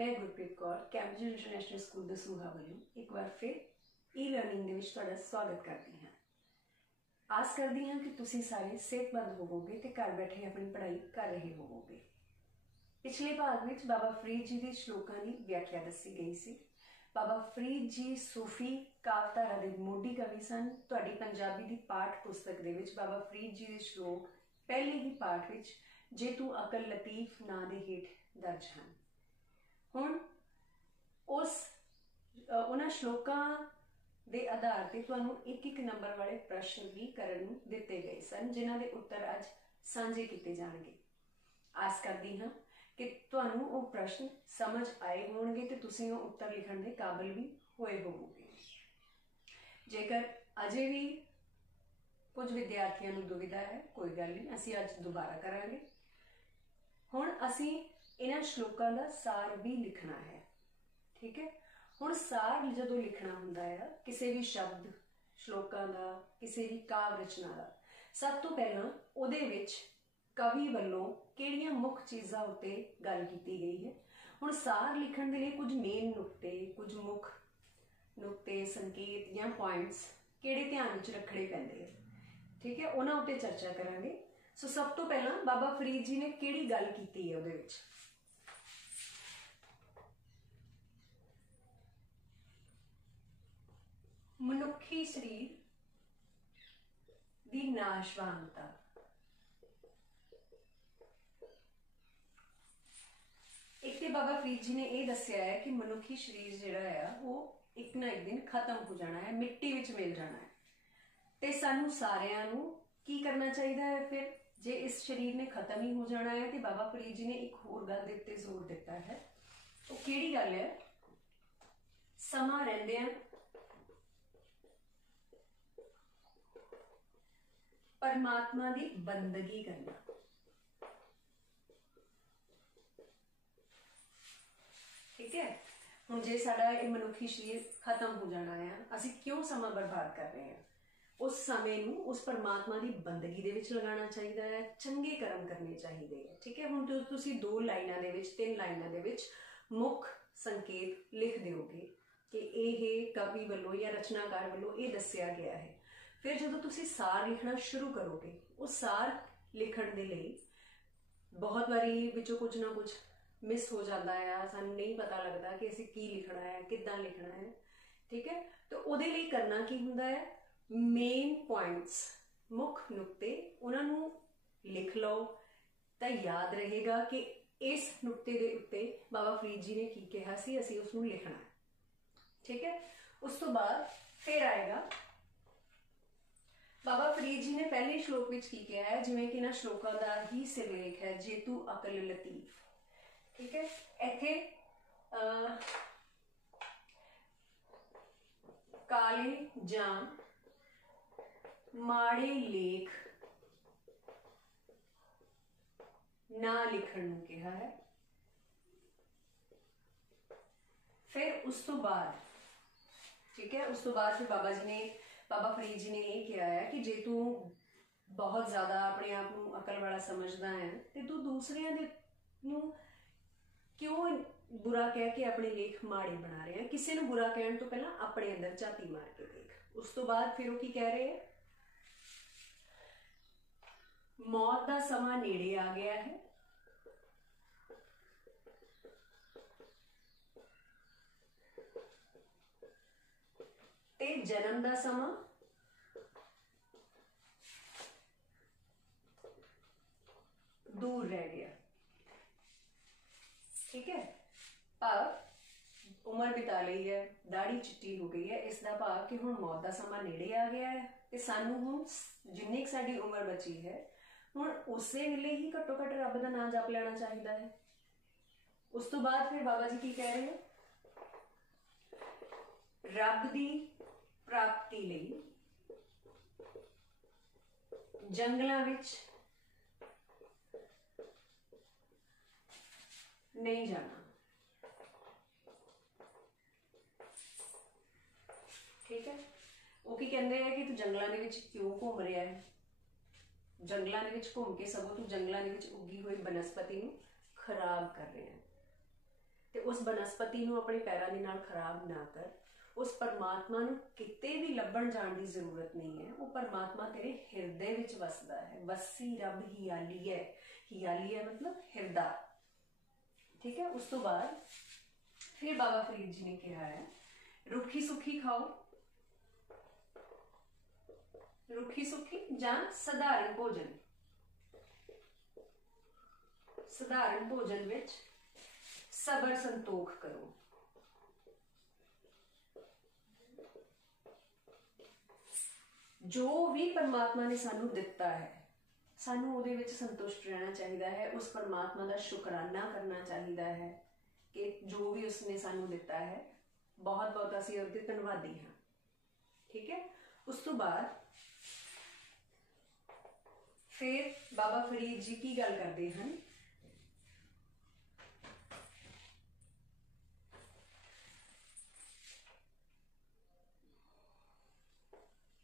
मैं Gurpreet Kaur Cambridge international school Dasuya वालों एक बार फिर ई लर्निंग ਦੇ ਵਿੱਚ ਤੁਹਾਡਾ स्वागत करती हाँ। आस करती हाँ कि तुसी सारे सेहतमंद होवोगे ते घर बैठे अपनी पढ़ाई कर रहे होवोगे। पिछले भाग में बाबा फरीद जी के श्लोकों की व्याख्या दसी गई सी। बाबा फरीद जी सूफी कावधारा के मोढी कवि सन। तुहाडी पंजाबी की पाठ पुस्तक दे विच बाबा फरीद जी के श्लोक पहले ही पाठ विच जे तू अकल लतीफ नां दे हेठ दर्ज हैं। हुण उस उन्हां श्लोकां दे आधार ते तुहानूं एक एक नंबर वाले प्रश्न भी करन नूं दिते गए सन, जिन्हां दे उत्तर अज सांझे कीते जाणगे। आस करदी हां कि तुहानूं वो प्रश्न समझ आए होणगे ते तुसीं वो उत्तर लिखण दे काबिल भी होए होवोगे। जेकर अजे भी कुछ विद्यार्थियों नूं दुविधा है, कोई गल नहीं, असीं अज दोबारा करांगे। हुण असीं इन्हां श्लोकां दा सार भी लिखना है, ठीक है। हुण सार जदों लिखना हुंदा है किसी भी शब्द श्लोकां दा, किसी भी काव रचना दा, सब तो पहलां उहदे विच कवि वल्लों किहड़ियां मुख चीज़ां उत्ते गल कीती गई है। हुण सार लिखण दे लई कुछ मेन नुकते, कुछ मुख नुकते, संकेत या पॉइंट्स किहड़े ध्यान विच रखणे पैंदे है, ठीक है। उन्हां उत्ते चर्चा करांगे। सो सब तो पहलां बाबा फरीद जी ने किहड़ी गल कीती है उहदे विच। मनुखी शरीर दी नाशवानता। एक तो बाबा फरीद जी ने यह दसिया है कि मनुखी शरीर जिहड़ा है वो एक ना एक दिन खत्म हो जाना है, मिट्टी विच मिल जाना है। ते सानू सारियां नू की करना चाहिए है फिर, जे इस शरीर ने खत्म ही हो जाना है। तो बाबा फरीद जी ने एक होर गल दे उत्ते जोर दिता है। वो किहड़ी गल है? समा रहिंदिआं परमात्मा की बंदगी करना। ठीक है। हुण जे साडा मनुखी शरीर खत्म हो जाना है, असीं क्यों समा बर्बाद कर रहे हैं? उस समय नूं उस परमात्मा की बंदगी दे विच लगाना चाहिए है, चंगे कर्म करने चाहिए है, ठीक है। हुण जो तुसीं 2 लाइनां दे विच 3 लाइनां दे विच मुख संकेत लिख दिओगे कि यह कवि वल्लों या रचनाकार वल्लों ये दस्सिया गया है। फिर जो तुसीं सार लिखना शुरू करोगे, उस सार लिखण दे लई बहुत बारी विचों कुछ ना कुछ मिस हो जाता है, सानूं नहीं पता लगता कि असीं की लिखना है, किद्दां लिखना है, ठीक है। तो उहदे लई करना की हुंदा है, मेन पॉइंट्स मुख नुकते उन्हां नूं लिख लो तो याद रहेगा कि इस नुकते दे उत्ते बाबा फरीद जी ने की कहा सी, असीं उसनूं लिखना है, ठीक है। उस तो बाद फिर आएगा बाबा फरीद जी ने पहले श्लोक विच की कहा है, जिवें कि इन्हां श्लोकां दा ही सिरलेख है, जे तू अकल लतीफ, ठीक है। इत्थे काले जां माड़े लेख ना लिखण नूं कहा है। फिर उस तो बाद, ठीक है, उस तो बाद फिर बाबा फरीद जी ने यह कहा है कि जे तू बहुत ज्यादा अपने आप को अकल वाला समझदा है तो तू दूसरियां दे नूं क्यों बुरा कह के अपने लेख माड़े बना रहे हैं। किसी नूं बुरा कहण तो पहला अपने अंदर झाती मार के देख। उस तो बाद फिर वो की कह रहे हैं, मौत का समा नेड़े आ गया है, ते जन्म का समा दूर रह गया, ठीक है। भाव उम्र बिता ली है, दाढ़ी चिट्टी हो गई है, इसका भाव कि हुण मौत का समा नेड़े आ गया है ते सानू हुण जिन्नी साडी उम्र बची है हुण उसे वेले ही घट्टो घट रब का नाम जप लेना चाहिए है। उस तो बाद फिर बाबा जी की कह रहे हैं, रब की प्राप्ति लई जंगलों विच नहीं जाना, ठीक है। वो की कहते हैं कि तू जंगलों के विच क्यों घूम रहा है? जंगलों के विच घूम के सगों तू जंगलों के विच उगी हुई बनस्पति नूं खराब कर रहे हैं। ਤੇ ਉਸ ਬਨਸਪਤੀ ਨੂੰ ਆਪਣੇ ਪੈਰਾਂ ਦੇ ਨਾਲ ਖਰਾਬ ਨਾ ਕਰ। ਉਸ ਪਰਮਾਤਮਾ ਨੂੰ ਕਿਤੇ ਵੀ ਲੱਭਣ ਜਾਣ ਦੀ ਜ਼ਰੂਰਤ ਨਹੀਂ ਹੈ। ਉਹ ਪਰਮਾਤਮਾ ਤੇਰੇ ਹਿਰਦੇ ਵਿੱਚ ਵਸਦਾ ਹੈ। ਵਸੀ ਰੱਬ ਹਿਆਲੀ ਹੈ। ਹਿਆਲੀ ਹੈ मतलब ਹਿਰਦਾ। ठीक है। उस तो बाद फिर बाबा फरीद जी ने कहा है रुखी सुखी खाओ। रुखी सुखी ਜਾਂ ਸਧਾਰਨ ਭੋਜਨ। ਸਧਾਰਨ ਭੋਜਨ ਵਿੱਚ ਸਬਰ ਸੰਤੋਖ ਕਰੋ। जो भी परमात्मा ने सानू दिता है सानू उहदे विच संतुष्ट रहना चाहिए है। उस परमात्मा का शुकराना करना चाहिए है कि जो भी उसने सानू दिता है बहुत बहुत असीं उहदे धन्नवादी हाँ। ठीक है। उस तो बाद फिर बाबा फरीद जी की गल करते हैं।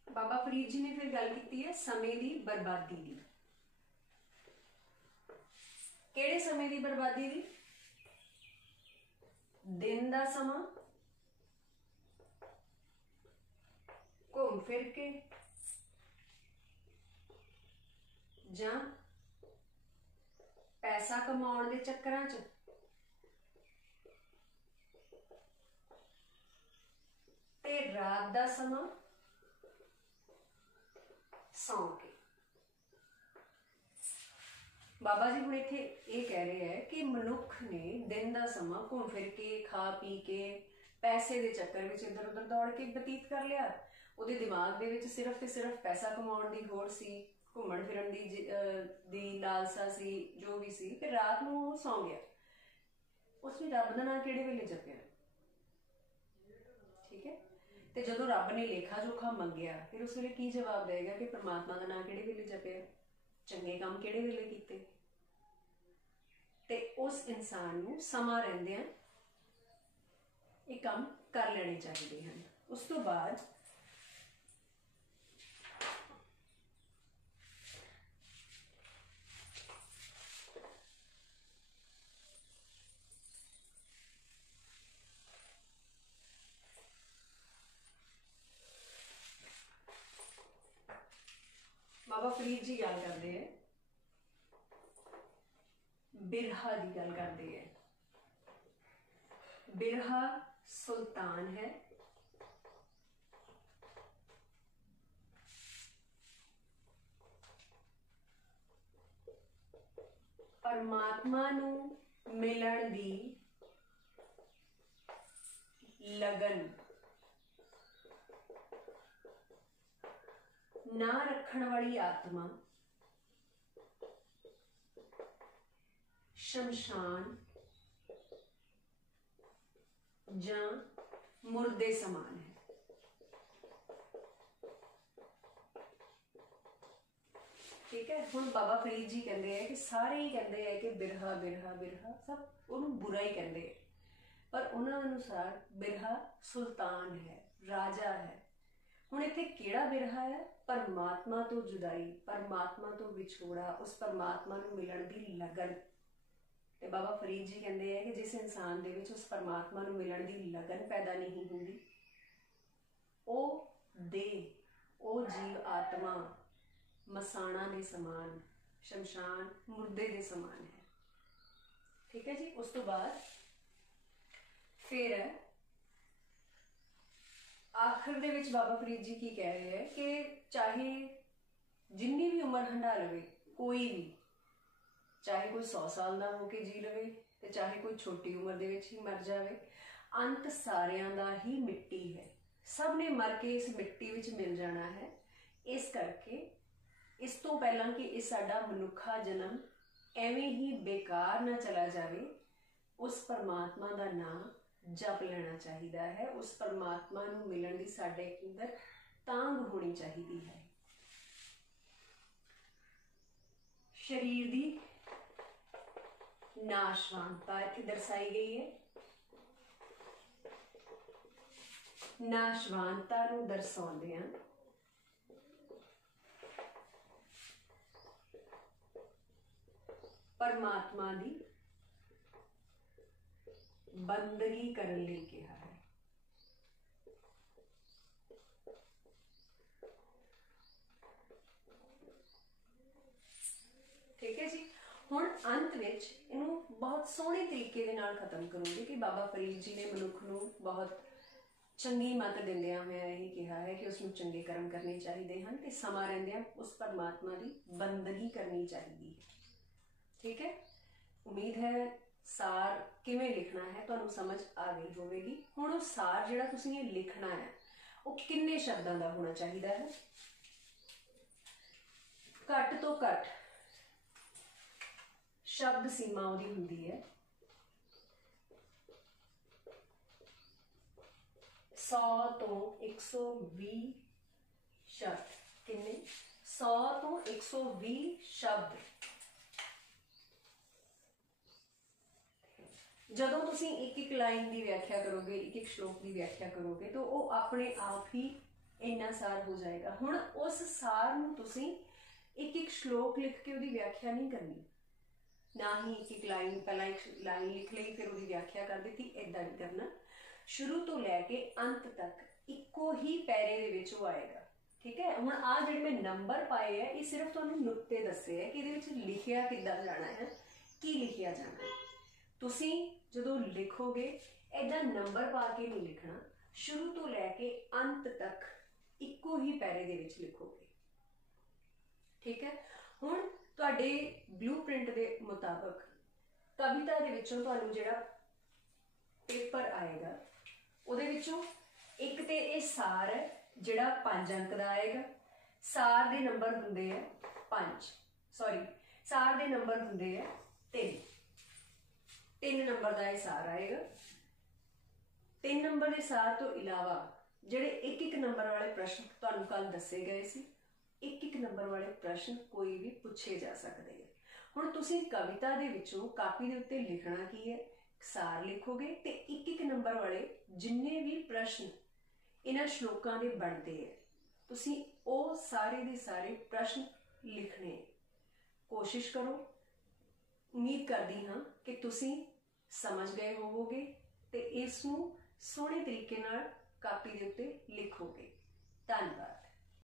बाबा फरीद जी ने फिर गल की है समय की बर्बादी की। किहड़े समय की बर्बादी की? दिन का समा घूम फिर के जां पैसा कमाउण दे चक्करां च ते रात का समा सौ के। बाबा जी हुण इत्थे ये कह रहे हैं कि मनुख ने दिन का समा घूम फिर के खा पी के पैसे के चक्कर में इधर उधर दौड़ के बतीत कर लिया। उहदे दिमाग दे विच सिर्फ ते सिर्फ पैसा कमाउण दी होड़ सी, घूमण फिरन दी लालसा सी, जो भी सी। फिर रात नूं वो सौ गया। उसने रब दा नाम किहड़े वेले जपिया? ठीक है। ते जदों रब ने लेखा जोखा मंगिया फिर उस वेले की जवाब देगा कि परमात्मा का नाम किहड़े वेले जपिया, चंगे काम किहड़े वेले कीते। ते उस इंसान नूं समा रहिंदिआं ये काम कर लेने चाहिए हैं। उस तो बाद बाबा फरीद जी गल करते हैं बिरहा की गल करते हैं। बिरहा सुल्तान है, परमात्मा नू मिलण दी लगन ना रखण वाली आत्मा शमशान जां मुर्दे समान है। ठीक है। हुण बाबा फरीद जी कहते हैं कि सारे ही कहते हैं कि बिरहा बिरहा बिरहा, सब उन्होंने बुरा ही कहते हैं, पर उन्होंने अनुसार बिरहा सुल्तान है, राजा है। हुण इत्थे किहड़ा बिरहा है? परमात्मा तो जुदाई, परमात्मा तो विछोड़ा, उस परमात्मा नूं मिलण दी लगन। ते बाबा फरीद जी कहते हैं कि जिस इंसान दे विच उस परमात्मा नूं मिलण दी लगन पैदा नहीं हुंदी, ओ देह ओ जीव आत्मा मसाणा दे समान, शमशान मुर्दे दे समान है। ठीक है जी। उस तो बाद फिर है आखिर दे विच बाबा फरीद जी की कह रहे हैं कि चाहे जिन्नी भी उम्र हंडा लवे कोई भी, चाहे कोई 100 साल का होके जी लवे ते चाहे कोई छोटी उम्र दे विच ही मर जावे, अंत सारियां दा ही मिट्टी है। सब ने मर के इस मिट्टी विच मिल जाना है। इस करके इस तो पहला कि इस साडा मनुखा जन्म एवें ही बेकार ना चला जावे, उस परमात्मा का नाम जप लेना चाहिए है। उस परमात्मा नूं मिलण दी साडे अंदर तांग होनी चाहिए है। शरीर दी नाशवानता इत्थे दर्शाई गई है। नाशवानता नूं दर्शाउंदिआं परमात्मा दी ਬੰਦਗੀ ਕਰਨ ਲਈ ਕਿਹਾ ਹੈ। ठीक है जी। हुण अंत विच इनू बहुत सोहणे तरीके दे नाल खत्म करूंगी कि बाबा फरीद जी ने मनुख नू बहुत चंगी मत दिंदियां होया यही कहा है कि उसनू चंगे कर्म करने चाहिए हैं ते समा रहिंदियां उस परमात्मा की बंदगी करनी चाहिए है। ठीक है, उम्मीद है सार किवें लिखना है तुहानू समझ आ गई होवेगी। हुण उह सार जिहड़ा तुसीं ये लिखना है वो किन्ने शब्दां दा होना चाहिए है? घट तो घट शब्द सीमा उहदी हुंदी है 100 तो 120 शब्द। किन्ने? 100 तो 120 शब्द। जदों तुसीं एक एक लाइन की व्याख्या करोगे, एक एक श्लोक की व्याख्या करोगे तो वो अपने आप ही इन्ना सार हो जाएगा। हुण उस सार नूं तुसीं एक एक श्लोक लिख के उहदी व्याख्या नहीं करनी, ना ही एक एक लाइन पहला एक लाइन लिख ली फिर उसकी व्याख्या कर दी, इदा नहीं करना। शुरू तो लैके अंत तक इको ही पैरे दे विच वो आएगा। ठीक है, हुण आ जिहड़े मैं नंबर पाए है ये सिर्फ तुहानूं नुक्ते दस्से है कि इहदे विच लिखिया किद्दां जाना है, की लिखिया जाना है। तुसीं जदों लिखोगे इदां नंबर पा के नहीं लिखना, शुरू तो लैके अंत तक इको ही पैरे दे विच लिखोगे। ठीक है, हुण तुहाडे ब्लूप्रिंट के मुताबिक कविता दे विचों तुहानूं जिहड़ा पेपर आएगा उहदे विचों एक ते इह सार है जिहड़ा 5 अंक दा आएगा। सार दे नंबर हुंदे है 5, सॉरी सार दे नंबर हुंदे है 3 नंबर का यह सार आएगा। 3 नंबर के सार तो इलावा जिहड़े एक एक नंबर वाले प्रश्न तुहानूं कल दस्से गए सी, एक एक नंबर वाले प्रश्न कोई भी पूछे जा सकते हैं। हुण तुसीं कविता दे विचों कापी दे उत्ते लिखना की है, सार लिखोगे ते एक एक नंबर वाले जिन्ने भी प्रश्न इन्हां श्लोकां दे बनते हैं तुसीं वो सारे दे सारे प्रश्न लिखने। कोशिश करो, उम्मीद करदी हाँ कि तुसीं समझ गए होवोगे ते इस नूं सोहणे तरीके नाल कापी दे उत्ते लिखोगे। धन्नवाद।